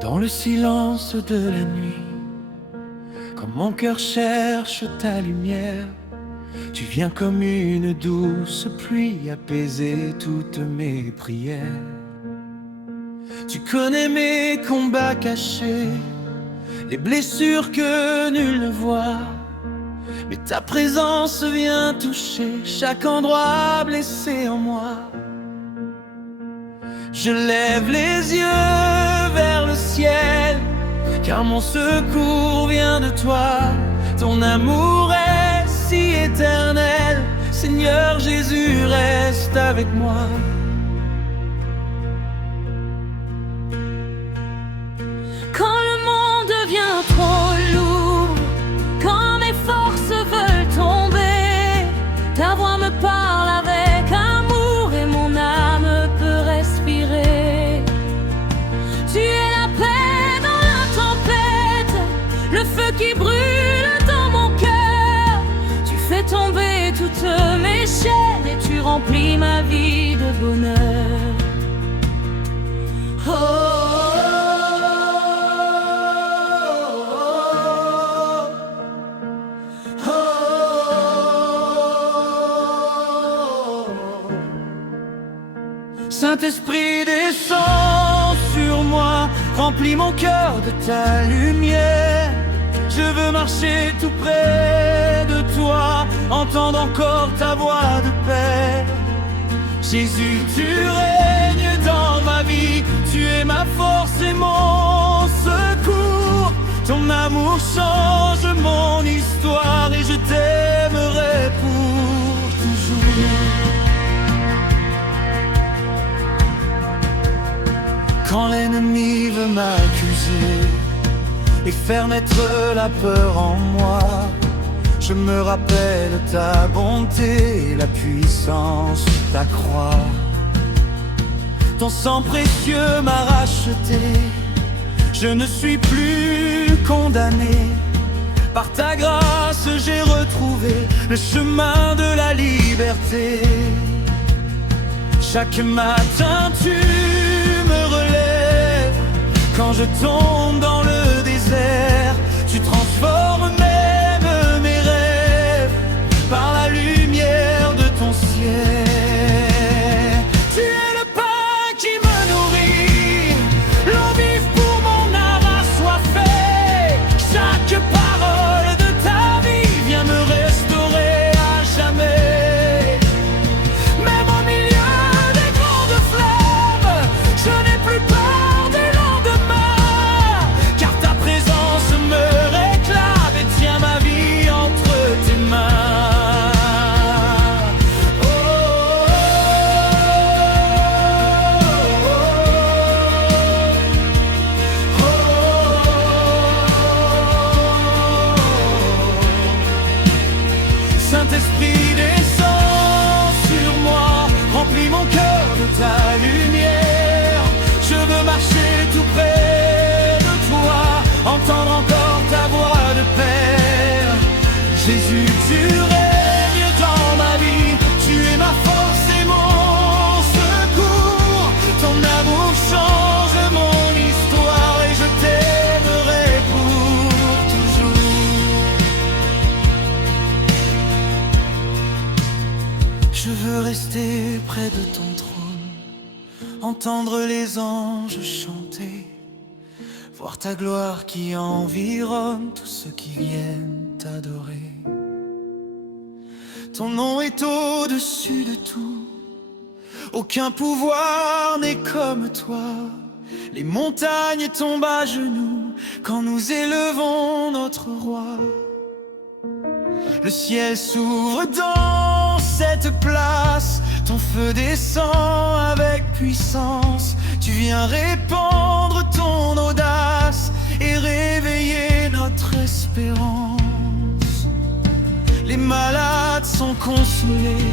Dans le silence de la nuit, quand mon cœur cherche ta lumière, tu viens comme une douce pluie apaiser toutes mes prières. Tu connais mes combats cachés, les blessures que nul ne voit, mais ta présence vient toucher chaque endroit blessé en moi. Je lève les yeux vers le ciel, car mon secours vient de toi. Ton amour est si éternel, Seigneur Jésus, reste avec moi. Quand le monde devient trop lourd, quand mes forces veulent tomber, ta voix me parle avec amour et mon âme peut respirer. Tu es la paix dans la tempête, le feu qui brûle dans mon cœur. Tu fais tomber toutes mes chaînes et tu remplis ma vie de bonheur. Oh. Saint-Esprit, descends sur moi, remplis mon cœur de ta lumière. Je veux marcher tout près de toi, entendre encore ta voix de paix. Jésus, tu règnes dans ma vie, tu es ma force et mon secours. Ton amour change mon histoire et je t'aimerai pour toujours. Quand l'ennemi veut m'accuser et faire naître la peur en moi, je me rappelle ta bonté et la puissance de ta croix. Ton sang précieux m'a racheté, je ne suis plus condamné. Par ta grâce j'ai retrouvé le chemin de la liberté. Chaque matin tu me relèves, quand je tombe dans le désert, tu transformes même mes rêves par la lumière de ton ciel. Tu es le pain qui me nourrit, l'eau vive pour mon âme assoiffée. Chaque parole de ta vie vient me restaurer à jamais. Même au milieu des grandes flammes, je n'ai plus peur du lendemain, car ta présence me réclame et tient ma vie entre tes mains. Oh, oh, oh, oh. Saint-Esprit, descends sur moi, remplis mon cœur de ta lumière. Je veux marcher tout près de toi, entendre encore ta voix de Père. Jésus, tu règnes dans ma vie, tu es ma force et mon secours. Ton amour change mon histoire et je t'aimerai pour toujours. Je veux rester près de ton trône, entendre les anges chanter, voir ta gloire qui environne tous ceux qui viennent t'adorer. Ton nom est au-dessus de tout, aucun pouvoir n'est comme toi. Les montagnes tombent à genoux quand nous élevons notre roi. Le ciel s'ouvre dans cette place, ton feu descend avec puissance. Tu viens répandre ton audace et réveiller notre espérance. Les malades sont consolés,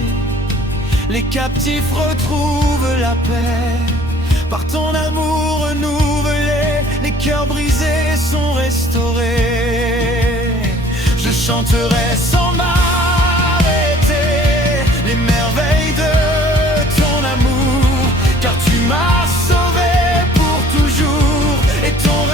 les captifs retrouvent la paix. Par ton amour renouvelé, les cœurs brisés sont restaurés. Je chanterai sans m'arrêter les merveilles de ton amour, car tu m'as sauvé pour toujours et ton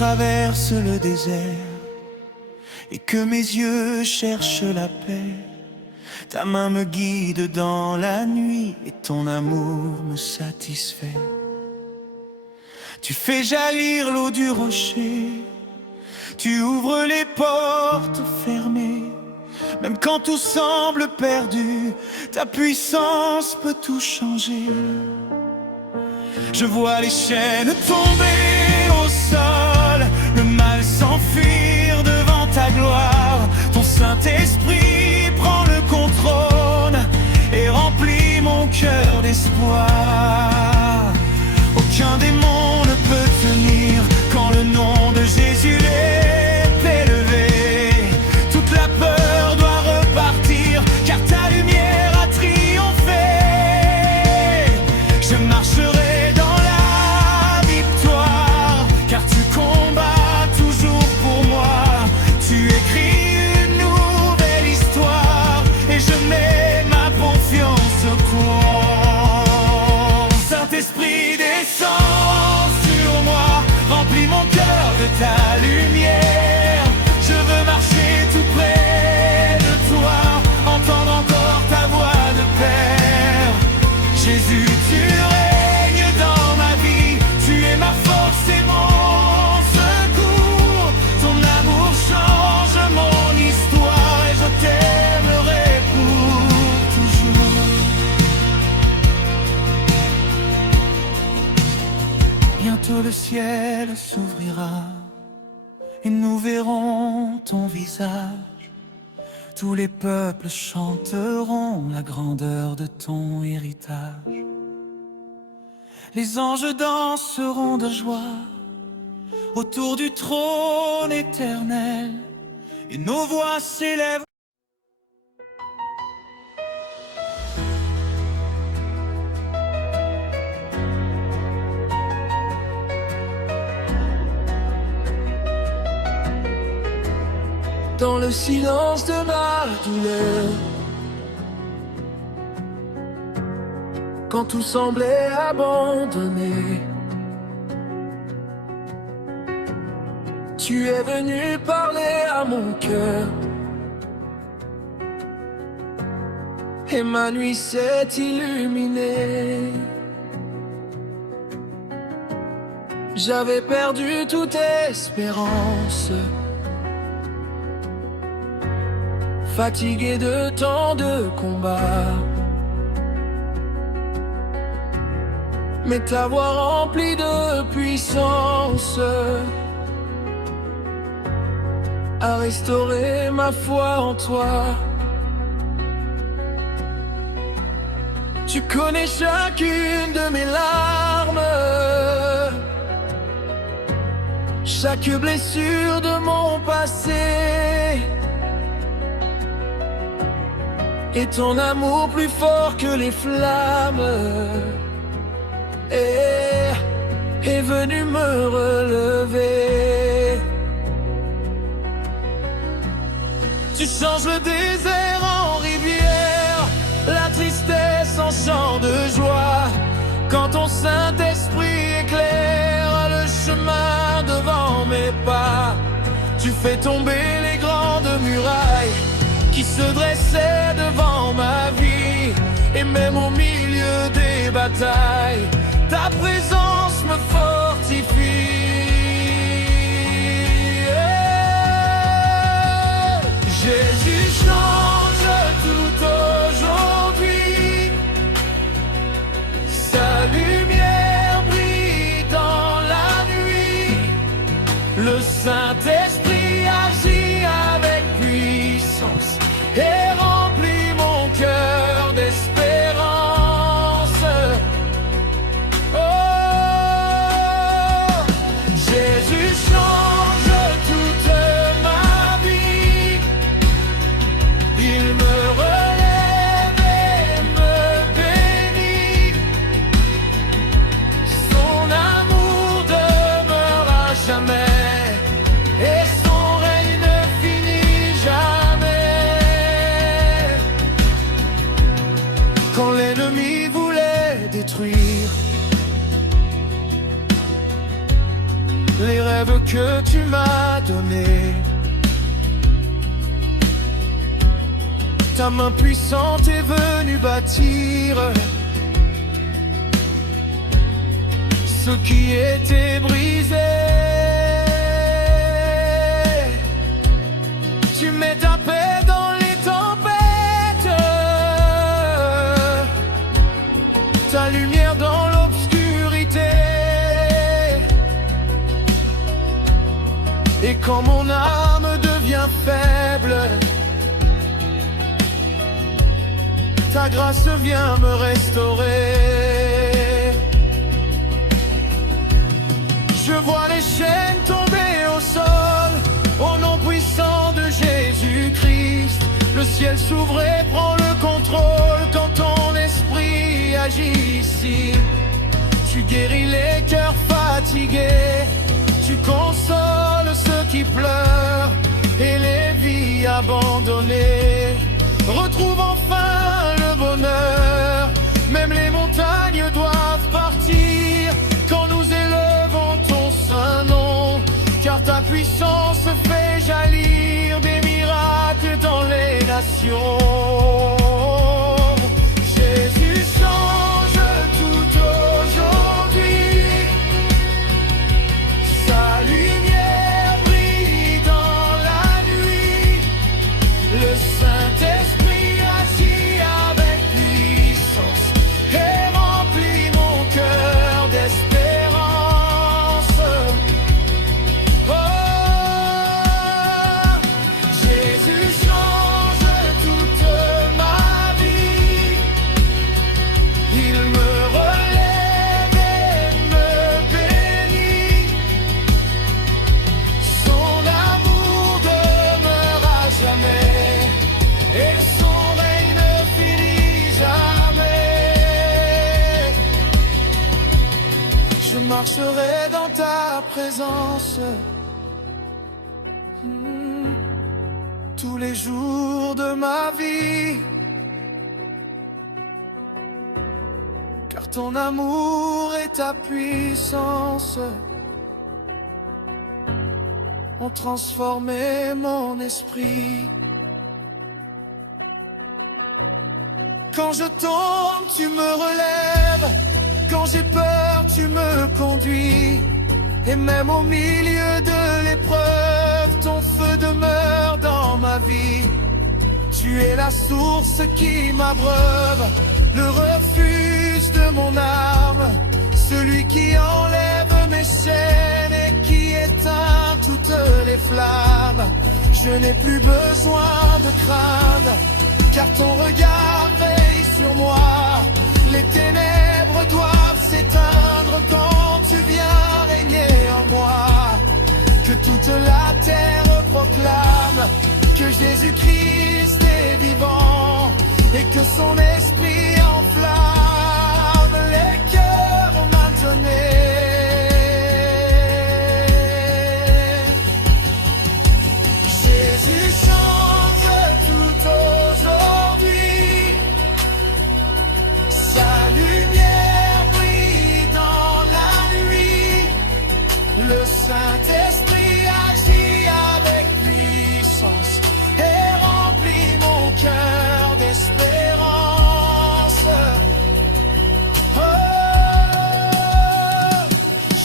traverse le désert et que mes yeux cherchent la paix, ta main me guide dans la nuit et ton amour me satisfait. Tu fais jaillir l'eau du rocher, tu ouvres les portes fermées. Même quand tout semble perdu, ta puissance peut tout changer. Je vois les chaînes tomber au sol, le mal s'enfuir devant ta gloire. Ton Saint-Esprit prend le contrôle et remplit mon cœur d'espoir. Aucun démon ne peut tenir quand le nom de Jésus est élevé. Toute la peur doit repartir car ta lumière a triomphé. Je marcherai dans la victoire car tu combats toujours pour moi. Tu écris une nouvelle histoire et je mets ma confiance au courant. Saint-Esprit descend sur moi, remplis mon cœur de ta lumière. Je veux marcher tout près de toi, entendre encore ta voix de Père. Jésus, tu règnes dans ma vie, tu es ma force et mon secours. Ton amour change mon histoire et je t'aimerai pour toujours. Bientôt le ciel s'ouvrira et nous verrons ton visage. Tous les peuples chanteront la grandeur de ton héritage. Les anges danseront de joie autour du trône éternel et nos voix s'élèvent. Dans le silence de ma douleur, quand tout semblait abandonné, tu es venu parler à mon cœur et ma nuit s'est illuminée. J'avais perdu toute espérance, fatigué de tant de combats, mais ta voix remplie de puissance a restauré ma foi en toi. Tu connais chacune de mes larmes, chaque blessure de mon passé. Et ton amour plus fort que les flammes est venu me relever. Tu changes le désert en rivière, la tristesse en chant de joie. Quand ton Saint-Esprit éclaire le chemin devant mes pas, tu fais tomber les grandes murailles qui se dressait devant ma vie. Et même au milieu des batailles, ta présence me fortifie. Jésus change tout aujourd'hui, sa lumière brille dans la nuit. Le Saint-Esprit agit avec puissance et remplit mon cœur d'espérance. Oh, Jésus change toute ma vie. Il me relève et me bénit. Son amour demeure à jamais et son règne ne finit jamais. Quand l'ennemi voulait détruire les rêves rêve que tu m'as donné. Ta main puissante est venue bâtir ce qui était brisé. Tu mets ta paix dans les tempêtes, ta lumière dans l'obscurité. Et quand mon âme devient faible, ta grâce vient me restaurer. Je vois les chaînes tomber au sol, au nom puissant de Jésus-Christ. Le ciel s'ouvre et prend le contrôle quand ton esprit agit ici. Tu guéris les cœurs fatigués, tu consoles ceux qui pleurent et les vies abandonnées retrouvent enfin le bonheur. Même les montagnes doivent partir quand nous élevons ton saint nom, car ta puissance fait jaillir des miracles dans les nations. Jésus change tout aujourd'hui, sa lumière brille dans la nuit. Le Saint-Esprit agit avec puissance et remplit mon cœur d'espérance. Oh, Jésus change toute ma vie. Il me relève et me bénit. Son amour demeure à jamais, et son règne ne finit jamais. Je marcherai dans ta présence tous les jours de ma vie, car ton amour et ta puissance ont transformé mon esprit. Quand je tombe, tu me relèves. Quand j'ai peur, tu me conduis. Et même au milieu de l'épreuve, ton feu demeure dans ma vie. Tu es la source qui m'abreuve, le refuge de mon âme, celui qui enlève mes chaînes et qui éteint toutes les flammes. Je n'ai plus besoin de craindre, car ton regard veille sur moi. Les ténèbres doivent s'éteindre quand tu viens régner en moi. Que toute la terre proclame que Jésus-Christ est vivant et que son esprit enflamme les cœurs maintenus. Jésus change tout aujourd'hui, sa lumière brille dans la nuit. Le Saint-Esprit agit avec puissance et remplit mon cœur d'espérance. Oh,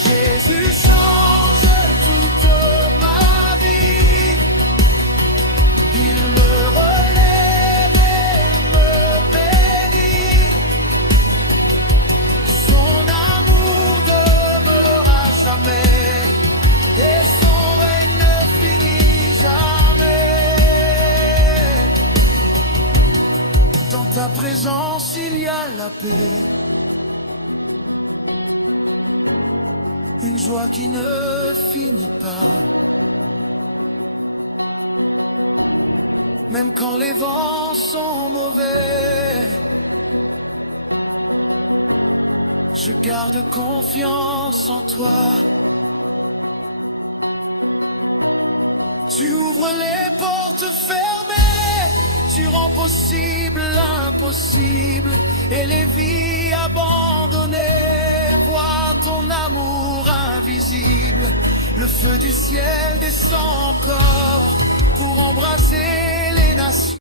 Jésus change toute ma vie. Il me relève et me bénit. Son amour demeure à jamais, et son règne ne finit jamais. Dans ta présence, il y a la paix, une joie qui ne finit pas. Même quand les vents sont mauvais, je garde confiance en toi. Tu ouvres les portes fermées, tu rends possible l'impossible, et les vies abandonnées voient ton amour invisible. Le feu du ciel descend encore pour embraser les nations.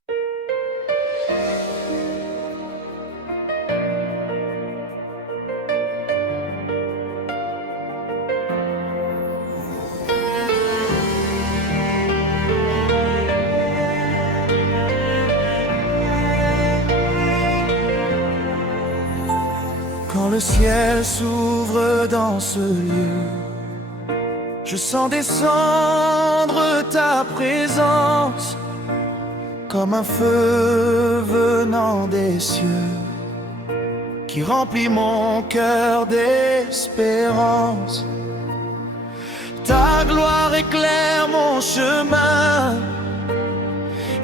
Quand le ciel s'ouvre dans ce lieu, je sens descendre ta présence comme un feu venant des cieux qui remplit mon cœur d'espérance. Ta gloire éclaire mon chemin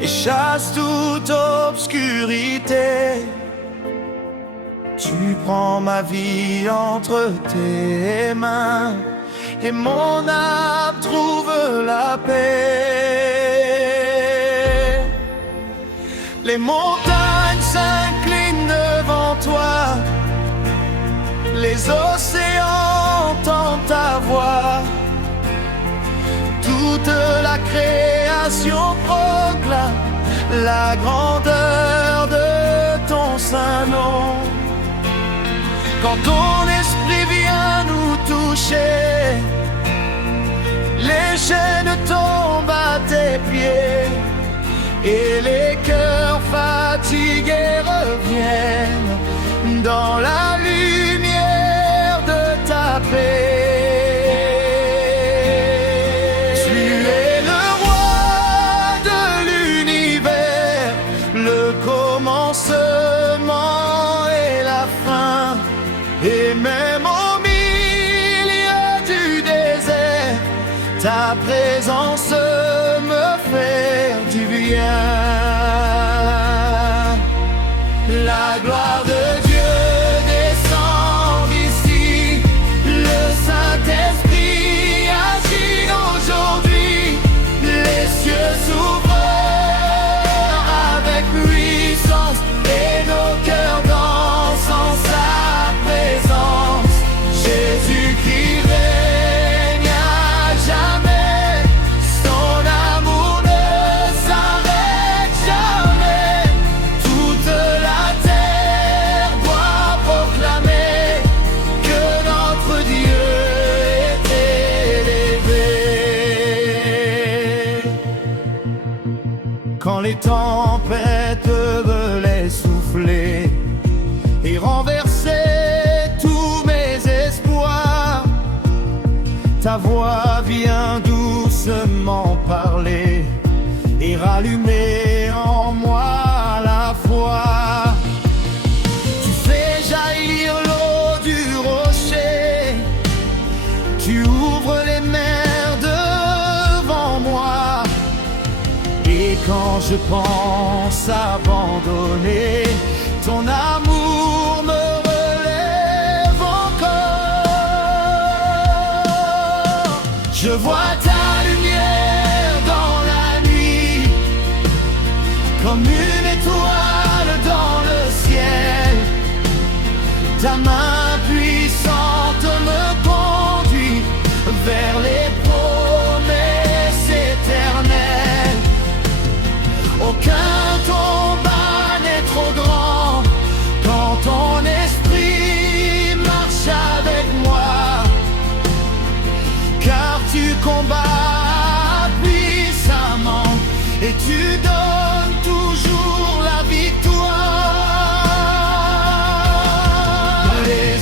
et chasse toute obscurité. Tu prends ma vie entre tes mains et mon âme trouve la paix. Les montagnes s'inclinent devant toi, les océans entendent ta voix. Toute la création proclame la grandeur de ton saint nom. Quand ton esprit vient nous toucher, les chaînes tombent à tes pieds et les cœurs fatigués reviennent dans la lumière de ta paix. Tu es le roi de l'univers, le commencement et la fin. Et même au milieu du désert, ta présence me fait du bien. La gloire de Dieu descend ici, le Saint-Esprit agit aujourd'hui. Les cieux s'ouvrent avec puissance et nos cœurs dansent en sa présence. Jésus qui règne à jamais, son amour ne s'arrête jamais. Toute la terre doit proclamer que notre Dieu est élevé. Quand les tempêtes veulent souffler et renverser tous mes espoirs, ta voix vient doucement parler et rallumer en moi la foi. Tu fais jaillir l'eau du rocher, tu ouvres les mers devant moi. Et quand je pense abandonner, ton amour me relève encore. Je vois ta lumière dans la nuit, comme une étoile dans le ciel. Ta main puissante me conduit vers les promesses éternelles. Aucun combat n'est trop grand quand ton esprit marche avec moi, car tu combats puissamment et tu donnes toujours la victoire. Les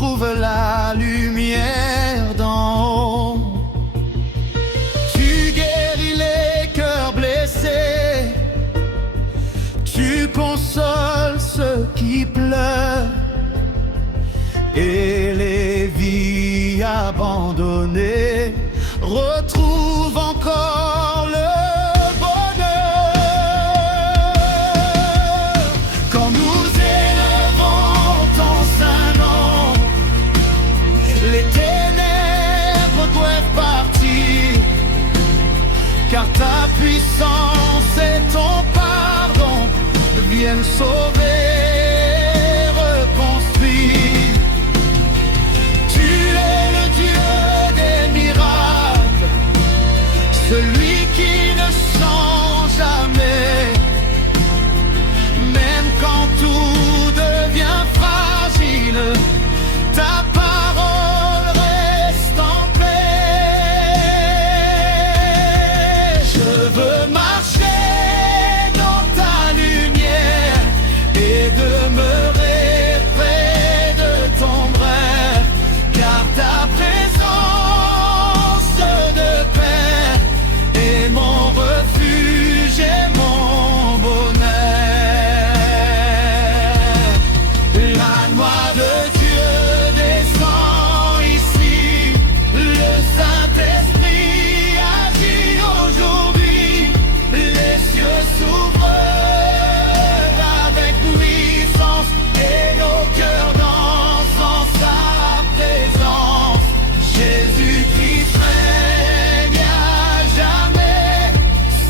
retrouve la lumière d'en haut. Tu guéris les cœurs blessés, tu consoles ceux qui pleurent, et les vies abandonnées retrouvent encore le bonheur. Quand nous élevons ton saint nom, les ténèbres doivent partir, car ta puissance et ton pardon viennent sauver, reconstruire. Tu es le Dieu des miracles, celui qui ne change jamais. Même quand tout devient fragile, ta parole reste en paix. Je veux marcher dans ta lumière et demeurer près de ton bras, car ta présence de paix est mon refuge et mon bonheur. La loi de Dieu descend ici, le Saint-Esprit agit aujourd'hui, les cieux s'ouvrent avec puissance et nos cœurs dansent en sa présence. Jésus-Christ règne à jamais,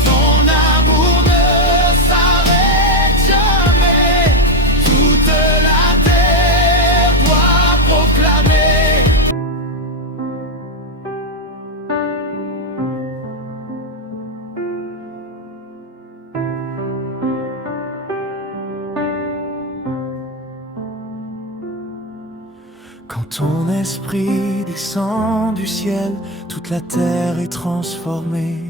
son amour ne s'arrête jamais, toute la terre doit proclamer. Quand ton esprit descend du ciel, toute la terre est transformée.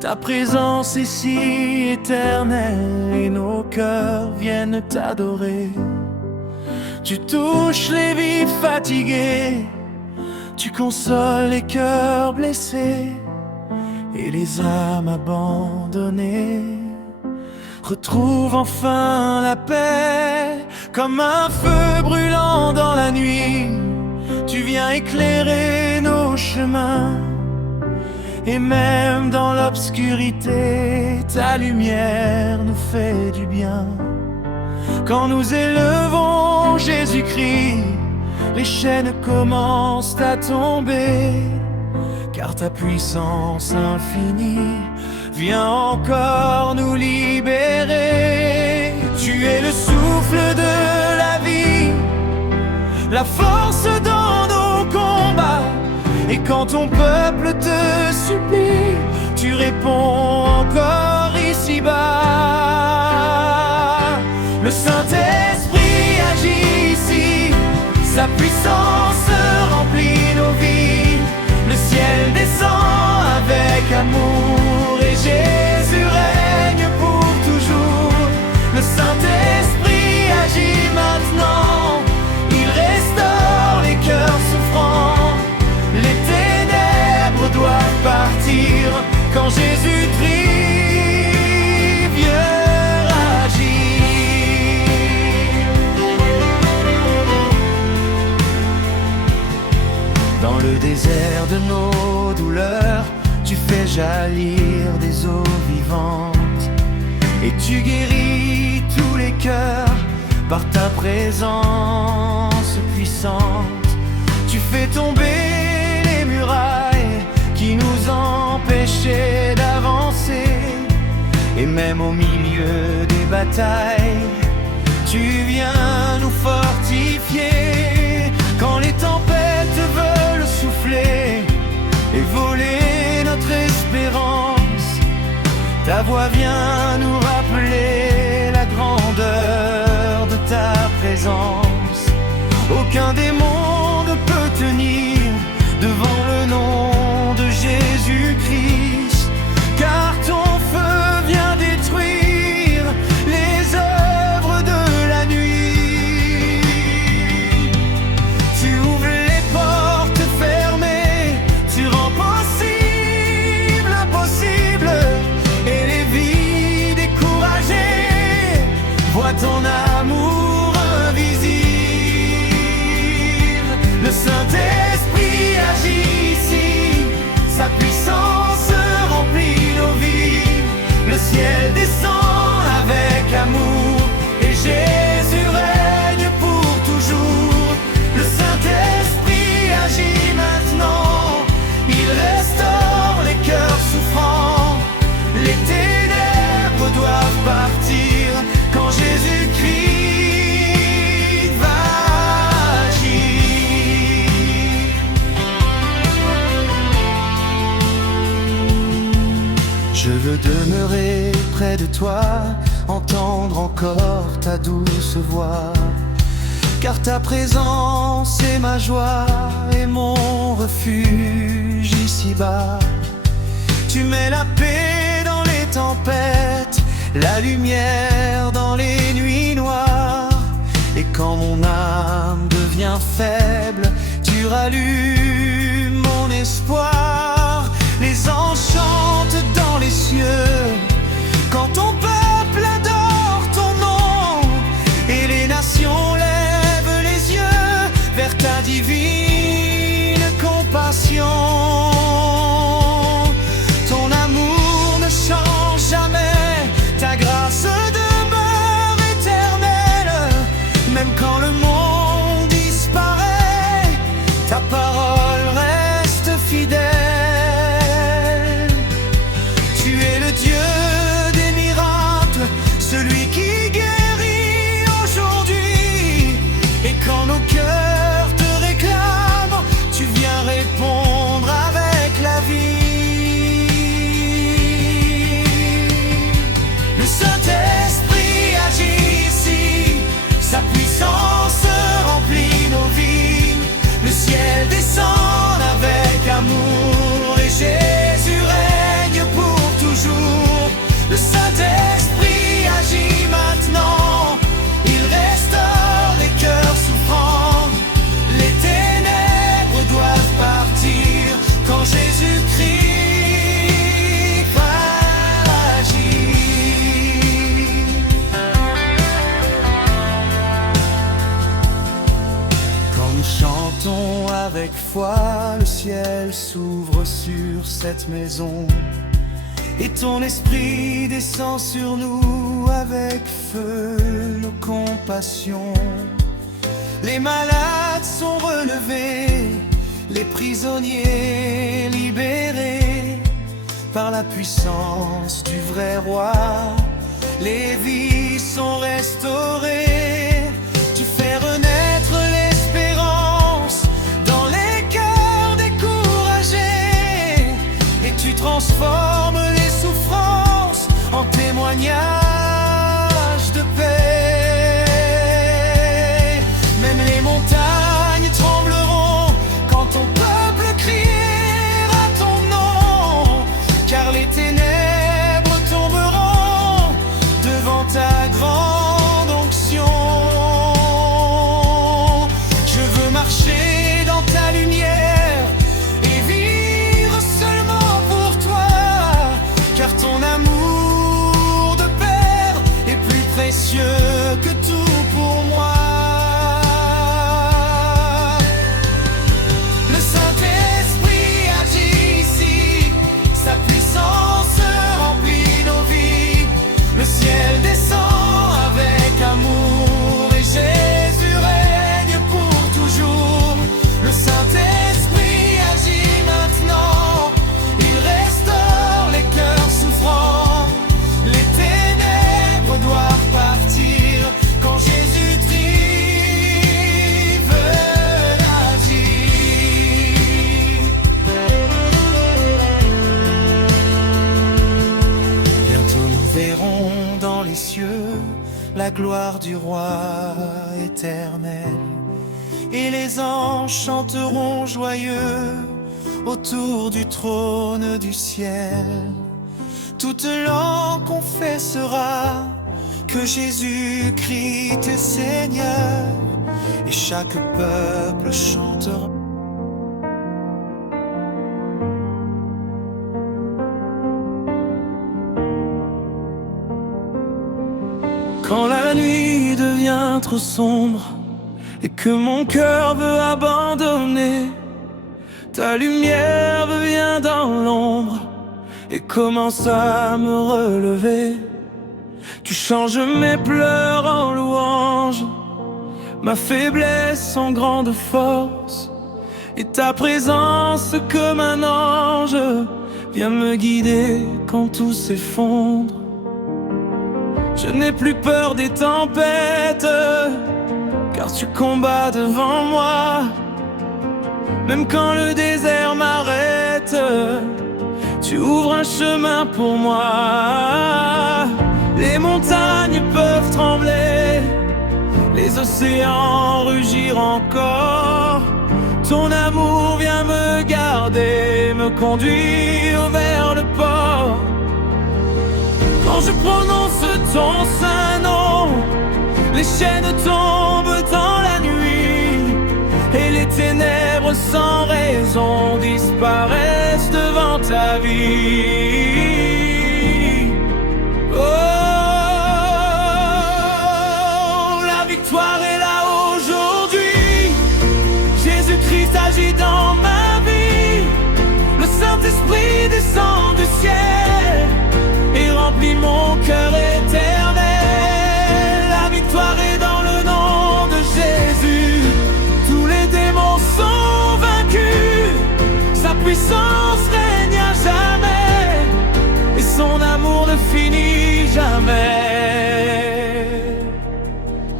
Ta présence est si éternelle et nos cœurs viennent t'adorer. Tu touches les vies fatiguées, tu consoles les cœurs blessés, et les âmes abandonnées retrouvent enfin la paix. Comme un feu brûlant dans la nuit, tu viens éclairer nos chemins, et même dans l'obscurité, ta lumière nous fait du bien. Quand nous élevons Jésus-Christ, les chaînes commencent à tomber, car ta puissance infinie vient encore nous libérer. Tu es le souffle de la vie, la force dans nos combats, et quand ton peuple te supplie, tu réponds encore ici-bas. Le Saint-Esprit agit ici, sa puissance remplit nos vies. Le ciel descend avec amour et Jésus règne pour toujours. Le Saint-Esprit agit maintenant, il restaure les cœurs souffrants. Les ténèbres doivent partir quand Jésus-Christ vient agir. Dans le désert de nos douleurs, tu fais jaillir des eaux vivantes, et tu guéris tous les cœurs par ta présence puissante. Tu fais tomber les murailles qui nous empêchaient d'avancer, et même au milieu des batailles, tu viens nous fortifier. Quand les tempêtes veulent souffler et voler notre espérance, ta voix vient nous rappeler la grandeur de ta présence. Aucun démon ne peut tenir devant le nom de Jésus-Christ, car ton feu vient détruire les œuvres de la nuit. Je veux demeurer près de toi, entendre encore ta douce voix. Car ta présence est ma joie et mon refuge ici-bas. Tu mets la paix dans les tempêtes, la lumière dans les nuits noires. Et quand mon âme devient faible, tu rallumes mon espoir. Les anges chantent dans les cieux quand ton peuple adore ton nom, et les nations lèvent les yeux vers ta divine compassion. Ton amour ne change jamais, ta grâce demeure éternelle. Même quand le monde disparaît, ta parole reste fidèle. Tu es le Dieu des miracles, celui qui guérit aujourd'hui. Et quand nos cœurs te réclament, tu viens répondre avec la vie. Le Saint-Esprit agit ici, sa puissance remplit nos vies. Le ciel descend avec amour et Jésus règne pour toujours. Le Saint-Esprit agit maintenant, il restaure les cœurs souffrants. Les ténèbres doivent partir quand Jésus-Christ agit. Quand nous chantons avec foi, le ciel s'ouvre sur cette maison. Et ton esprit descend sur nous avec feu, nos compassions. Les malades sont relevés, les prisonniers libérés. Par la puissance du vrai roi, les vies sont restaurées. Tu fais renaître l'espérance dans les cœurs découragés, et tu transformes les souffrances en témoignage de paix. Même les montagnes trembleront quand ton peuple criera ton nom, car les ténèbres tomberont devant ta grande onction. Je veux marcher dans ta lumière et vivre seulement pour toi, car ton amour de Père est plus précieux que tout pour moi. Le Saint-Esprit agit ici, sa puissance remplit nos vies. Le ciel descend avec amour et Jésus règne pour toujours. Le Saint-Esprit agit maintenant, il restaure les cœurs souffrants. Les ténèbres doivent partir quand Jésus-Christ veut agir. Bientôt nous verrons dans les cieux la gloire du roi éternel, et les anges chanteront joyeux autour du trône du ciel. Toute langue confessera que Jésus-Christ est Seigneur, et chaque peuple chantera. Quand la nuit devient trop sombre et que mon cœur veut abandonner, ta lumière vient dans l'ombre et commence à me relever. Tu changes mes pleurs en louanges, ma faiblesse en grande force, et ta présence comme un ange vient me guider quand tout s'effondre. Je n'ai plus peur des tempêtes, car tu combats devant moi. Même quand le désert m'arrête, tu Tu ouvres un chemin pour moi. Les montagnes peuvent trembler, les océans rugir encore. Ton amour vient me garder, me conduire vers le port. Quand je prononce ton saint nom, les chaînes tombent dans la nuit, et les ténèbres sans raison disparaissent devant ta vie. Oh, la victoire est là aujourd'hui. Jésus-Christ agit dans ma vie. Le Saint-Esprit descend du ciel et remplit mon cœur éternel. La victoire est dans le nom de Jésus. Tous les démons sont vaincus. Sa puissance règne à jamais, et son amour ne finit jamais.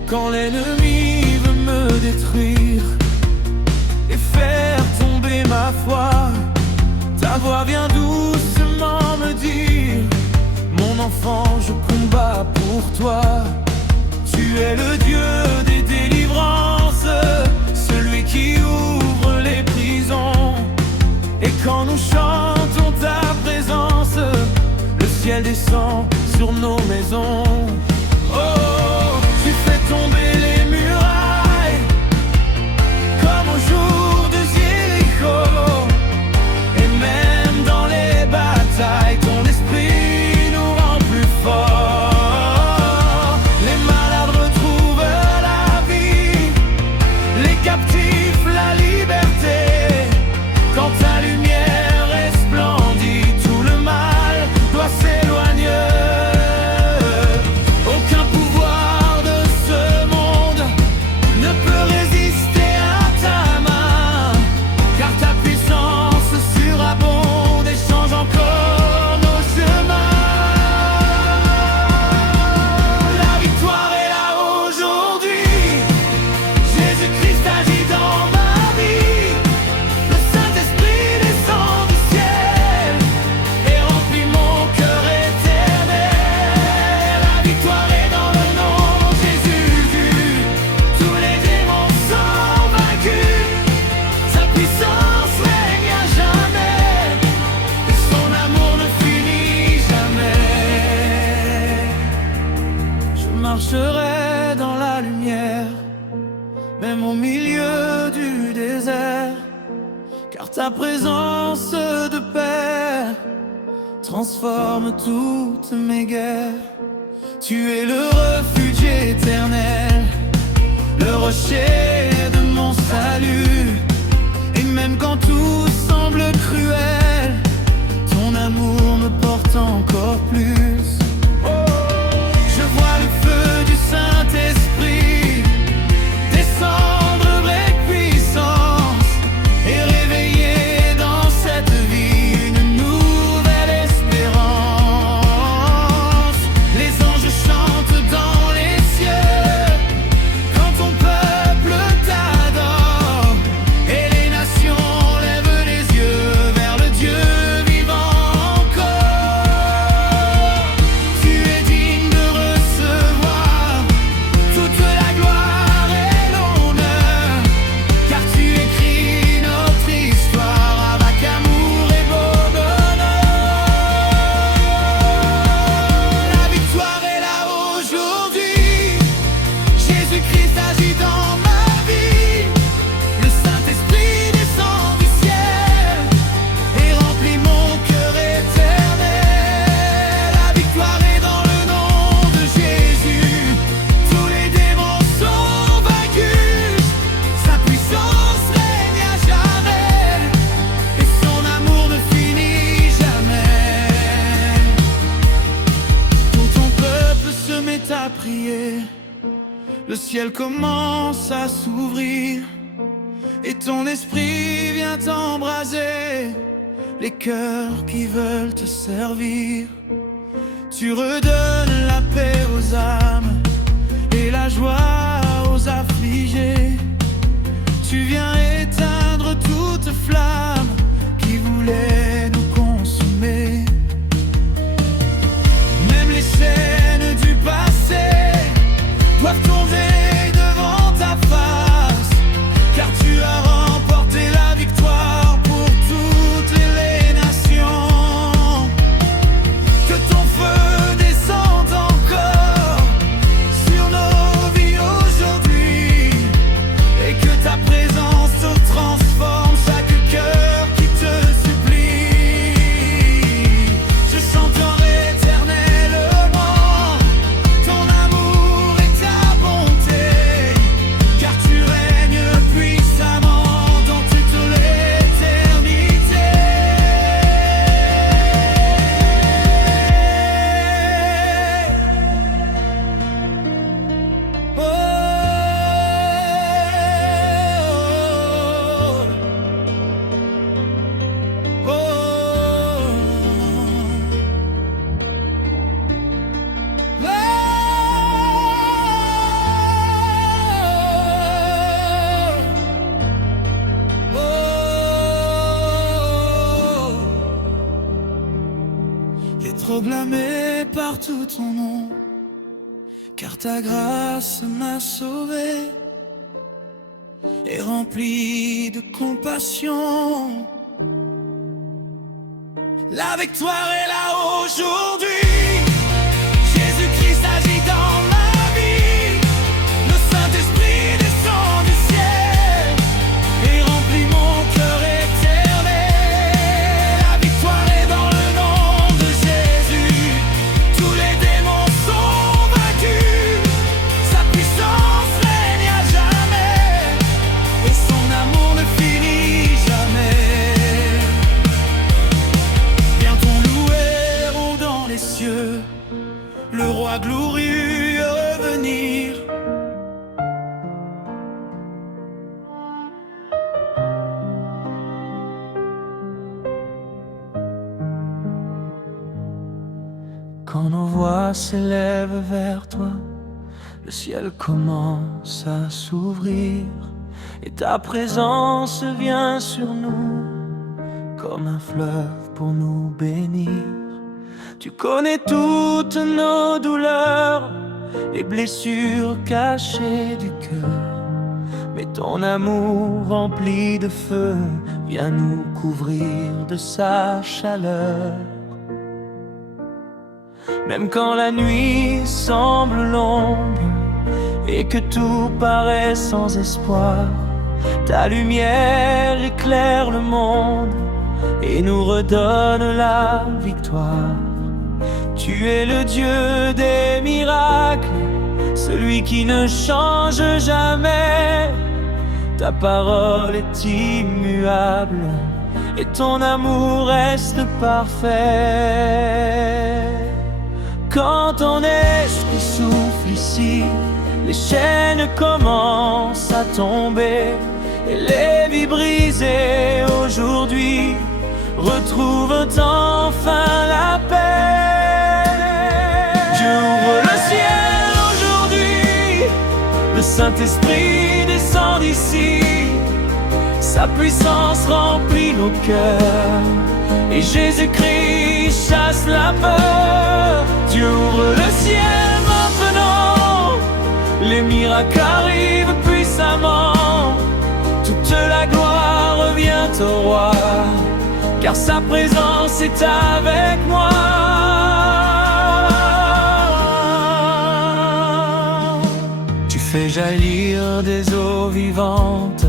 Quand l'ennemi veut me détruire et faire tomber ma foi, ta voix vient doucement me dire: mon enfant, je combats pour toi. Tu es le Dieu des délivrances, celui qui ouvre les prisons. Et quand nous chantons ta présence, le ciel descend sur nos maisons. Oh, tu fais tomber les murailles comme au jour de Jéricho. Et même dans les batailles, ton esprit nous rend plus forts. Les malades retrouvent la vie, les captifs la liberté. Quand ta lumière resplendit, tout le mal doit s'éloigner. Aucun pouvoir de ce monde ne peut résister à ta main, car ta puissance surabonde et change encore nos chemins. La victoire est là aujourd'hui. Jésus-Christ agit dans ma vie. Le Saint-Esprit descend du ciel et remplit mon cœur éternel. La victoire est dans le nom de Jésus. Tous les démons sont vaincus. Sa puissance règne à jamais, et son amour ne finit jamais. Je marcherai dans la lumière, même au milieu du désert, car ta présence de paix transforme toutes mes guerres. Tu es le refuge éternel, le rocher de mon salut. Et même quand tout semble cruel, ton amour me porte encore plus. Je vois le feu du Saint-Esprit descendre avec puissance et réveiller dans cette vie une nouvelle espérance. Les anges chantent dans les cieux quand ton peuple t'adore, et les nations lèvent les yeux vers le Dieu vivant encore. Tu es digne de recevoir toute la gloire et l'honneur, car tu écris notre histoire avec amour et beau bonheur. La victoire est là aujourd'hui. Jésus-Christ agit dans ma vie. Le Saint-Esprit descend du ciel et remplit mon cœur éternel. La victoire est dans le nom de Jésus. Tous les démons sont vaincus. Sa puissance règne à jamais, et son amour ne finit jamais. Tout ton peuple se met à prier, le ciel commence à s'ouvrir, et ton esprit vient embraser les cœurs qui veulent te servir. Tu redonnes la paix aux âmes et la joie aux affligés. Tu viens éteindre toute flamme qui voulait nous consumer. proclamer partout ton nom, car ta grâce m'a sauvé et rempli de compassion. La victoire est là aujourd'hui. Jésus-Christ agit dans ma vie. Le Saint-Esprit descend du ciel et remplit mon cœur éternel. La victoire est dans le nom de Jésus. Tous les démons sont vaincus. Sa puissance règne à jamais et son amour ne finit jamais. Viens-t-on louer haut dans les cieux, le roi glorieux revenir. Quand nos voix s'élèvent vers toi, le ciel commence à s'ouvrir et ta présence vient sur nous comme un fleuve pour nous bénir. Tu connais toutes nos douleurs, les blessures cachées du cœur, mais ton amour rempli de feu vient nous couvrir de sa chaleur. Même quand la nuit semble longue et que tout paraît sans espoir, ta lumière éclaire le monde et nous redonne la victoire. Tu es le Dieu des miracles, celui qui ne change jamais. Ta parole est immuable et ton amour reste parfait. Quand ton esprit souffle ici, les chaînes commencent à tomber et les vies brisées aujourd'hui retrouvent enfin la paix. Dieu ouvre le ciel aujourd'hui, le Saint-Esprit descend ici, sa puissance remplit nos cœurs et Jésus-Christ chasse la peur. Dieu ouvre le ciel maintenant, les miracles arrivent puissamment, toute la gloire revient au roi, car sa présence est avec moi. Tu fais jaillir des eaux vivantes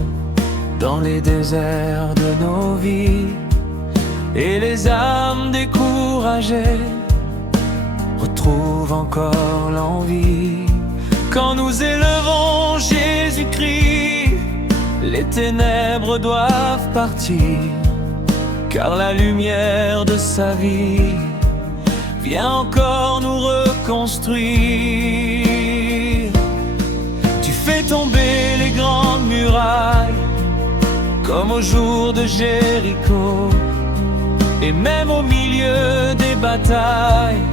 dans les déserts de nos vies, et les âmes découragées retrouvent encore l'envie. Quand nous élevons Jésus-Christ, les ténèbres doivent partir, car la lumière de sa vie vient encore nous reconstruire. Tu fais tomber les grandes murailles comme au jour de Jéricho, et même au milieu des batailles,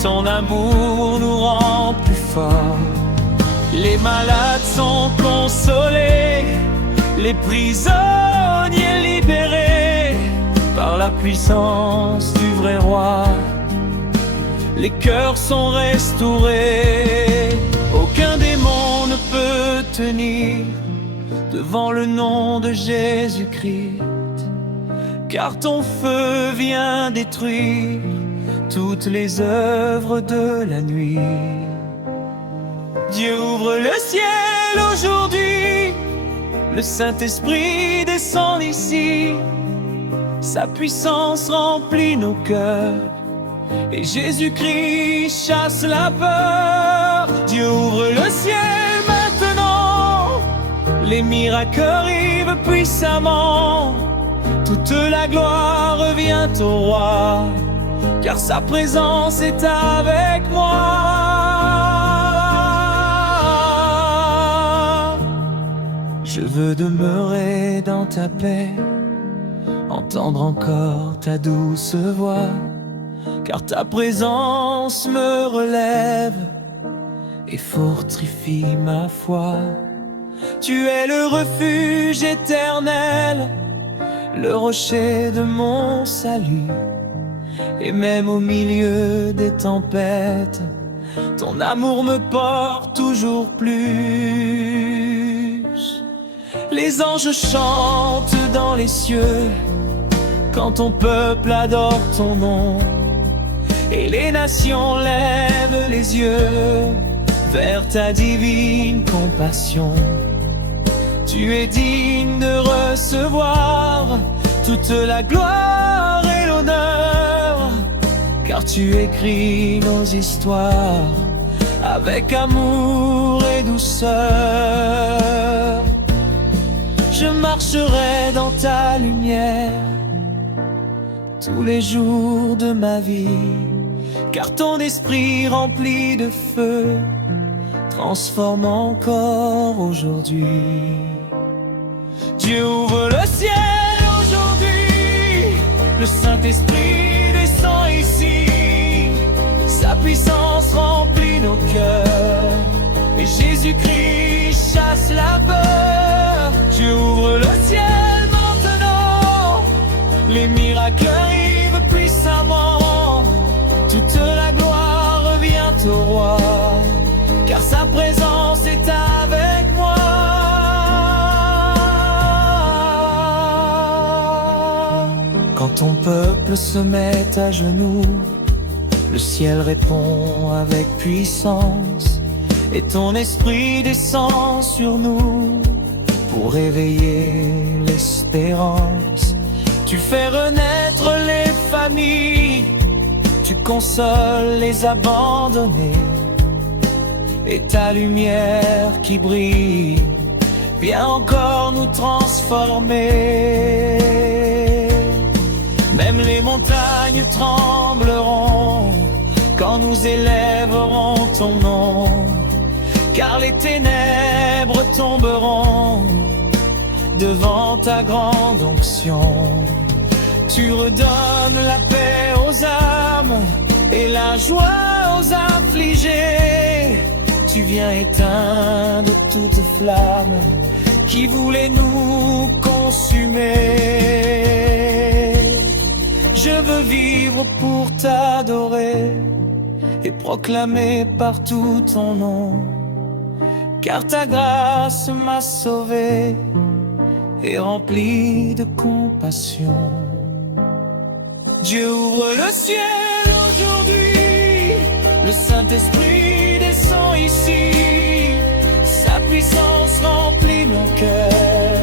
ton amour nous rend plus forts. Les malades sont consolés, les prisonniers libérés par la puissance du vrai roi. Les cœurs sont restaurés, aucun démon ne peut tenir devant le nom de Jésus-Christ, car ton feu vient détruire toutes les œuvres de la nuit. Dieu ouvre le ciel aujourd'hui, le Saint-Esprit descend ici, sa puissance remplit nos cœurs et Jésus-Christ chasse la peur. Dieu ouvre le ciel maintenant, les miracles arrivent puissamment, toute la gloire revient au roi, car sa présence est avec moi. Je veux demeurer dans ta paix, entendre encore ta douce voix, car ta présence me relève et fortifie ma foi. Tu es le refuge éternel, le rocher de mon salut, Et même au milieu des tempêtes, ton amour me porte toujours plus. Les anges chantent dans les cieux quand ton peuple adore ton nom. Et les nations lèvent les yeux vers ta divine compassion. Tu es digne de recevoir toute la gloire et l'honneur, car tu écris nos histoires avec amour et douceur. Je marcherai dans ta lumière tous les jours de ma vie, car ton esprit rempli de feu transforme encore aujourd'hui. Dieu ouvre le ciel aujourd'hui, le Saint-Esprit descend ici, sa puissance remplit nos cœurs, et Jésus-Christ chasse la peur. Dieu ouvre le ciel maintenant, les miracles arrivent puissamment, toute la gloire revient au roi, car sa présence est avec moi. Quand ton peuple se met à genoux, le ciel répond avec puissance, et ton esprit descend sur nous pour réveiller l'espérance. Tu fais renaître les familles, tu consoles les abandonnés, et ta lumière qui brille vient encore nous transformer. Même les montagnes trembleront quand nous élèverons ton nom, car les ténèbres tomberont devant ta grande onction. Tu redonnes la paix aux âmes et la joie aux affligés. Tu viens éteindre toute flamme qui voulait nous consumer. Je veux vivre pour t'adorer et proclamer partout ton nom, car ta grâce m'a sauvé et rempli de compassion. Dieu ouvre le ciel aujourd'hui, le Saint-Esprit descend ici, sa puissance remplit nos cœurs,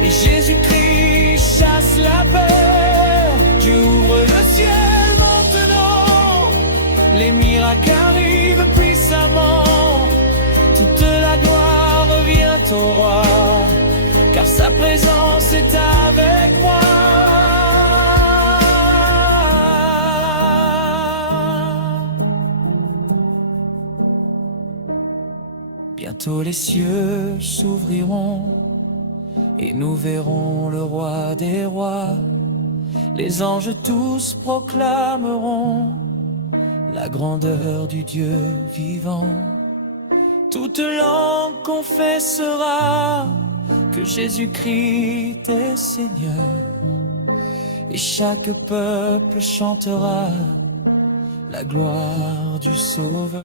et Jésus-Christ chasse la peur. Dieu ouvre le ciel maintenant, les miracles arrivent puissamment, toute la gloire revient au roi, car sa présence est avec moi. Bientôt les cieux s'ouvriront et nous verrons le roi des rois. Les anges tous proclameront la grandeur du Dieu vivant. Toute langue confessera que Jésus-Christ est Seigneur, et chaque peuple chantera la gloire du Sauveur.